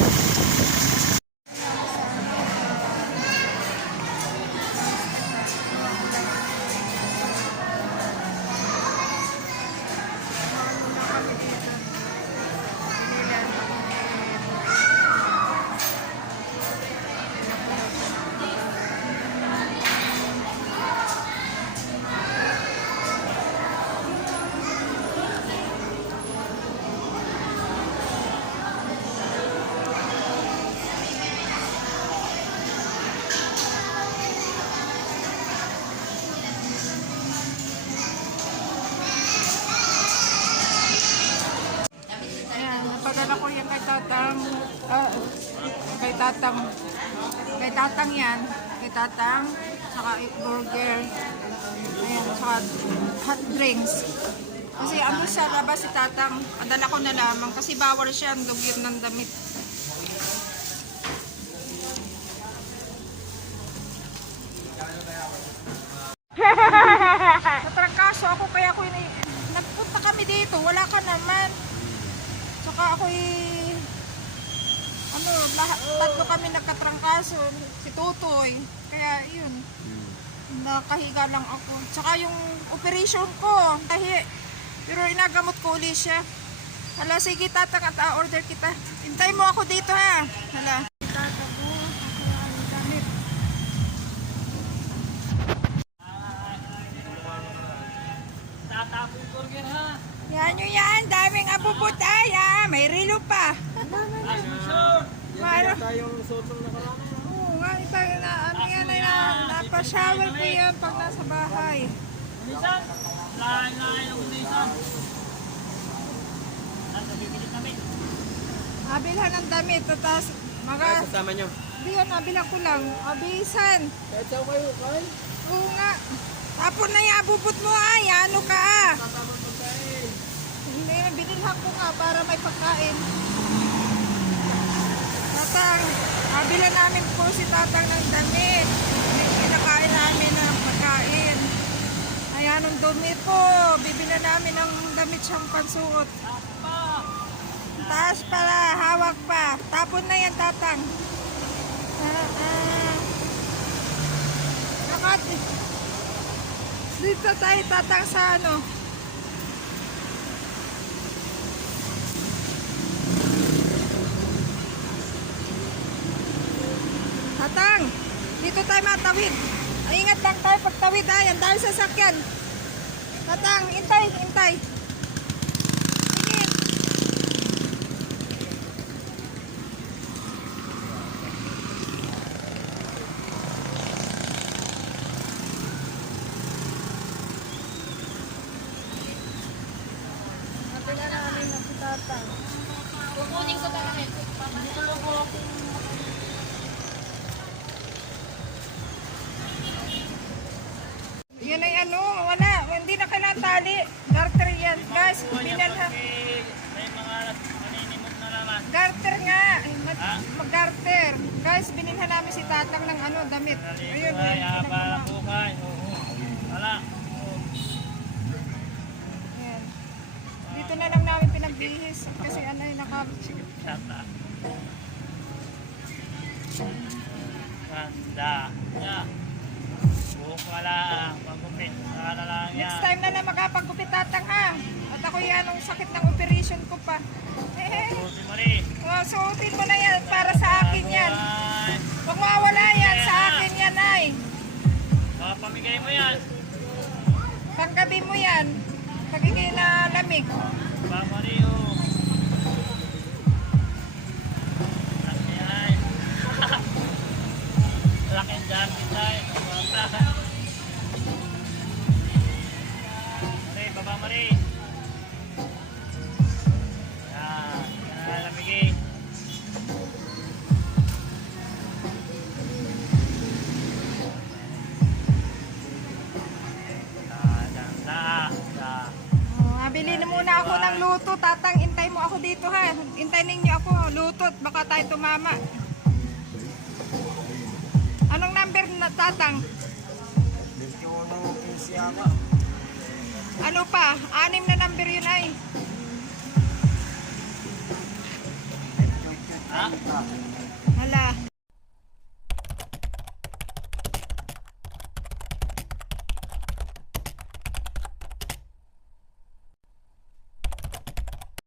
you. padala ko yan kay tatang, ah, kay tatang, kay tatang yan, kay tatang, saka burger, ayan, saka hot drinks. Kasi ano sa labas si tatang, padala ko na lamang kasi bawal siya ang dugir ng damit. Natrangkaso ako kaya ako nagpunta kami dito, wala ka naman. Saka ako ano, lahat, tatlo kami nagkatrangkaso, si Tutoy. Kaya yun, nakahiga lang ako. Saka yung operation ko, tahi. Pero inagamot ko uli siya. Hala, sige tatang at order kita. Hintay mo ako dito ha. Hala. Tatapon ko yan ha. Yan nyo yan, daming abubot ay ha. May relo pa. Maro. Tayong sotong nakaraan. Oo nga, ito na, ano yan na yan. Napashower ko yan pag nasa bahay. Nisan. Lain-lain ang nisan. Nasa bibili kami. Nabilhan ng damit, tapos mga, Kasama nyo. di yan, ko lang. Abisan. Kahit saan kayo, kain. Oo nga. Tapon na yung abubot mo ay, ano ka ah. Hindi, binilhan ko nga para may pagkain. Tatang, nabila namin po si Tatang ng damit. Kinakain namin ng pagkain. Ayan, ang dumi po. Bibila namin ng damit siyang pansuot. Pa. Taas pala, hawak pa. Tapon na yan, Tatang. Ah, ah. Nakat. Dito tayo, Tatang, sa ano. Tatang, dito tayo matawid. Ay, ingat lang tayo pagtawid ay, ang dahil sa sakyan. Tatang, intay, intay. Kukunin ko talaga. Dito yan. Guys, binalha. May mga maninimot na naman. Garter nga. Ay, mag- Ha? Mag-garter. Guys, binilhan namin si Tatang ng ano, damit. Ayun, Ay, ayun. para bukay. Oo. Wala. Ayan. Dito na lang namin pinagbihis. Kasi ano, ay naka... Sata. Ganda. Yeah. Lang. Pagkupit. Na lang yan. Next time na na makapagkupit Tatang ha. At ako yan, ang sakit ng operation ko pa. Eh, Susi mo rin. oh, suotin mo na yan para sa akin yan. Luto. Tatang, intay mo ako dito ha. Intay ninyo ako. Lutot. Baka tayo tumama. Anong number na tatang? Ano pa? Anim na number yun ay. Ha? Hala.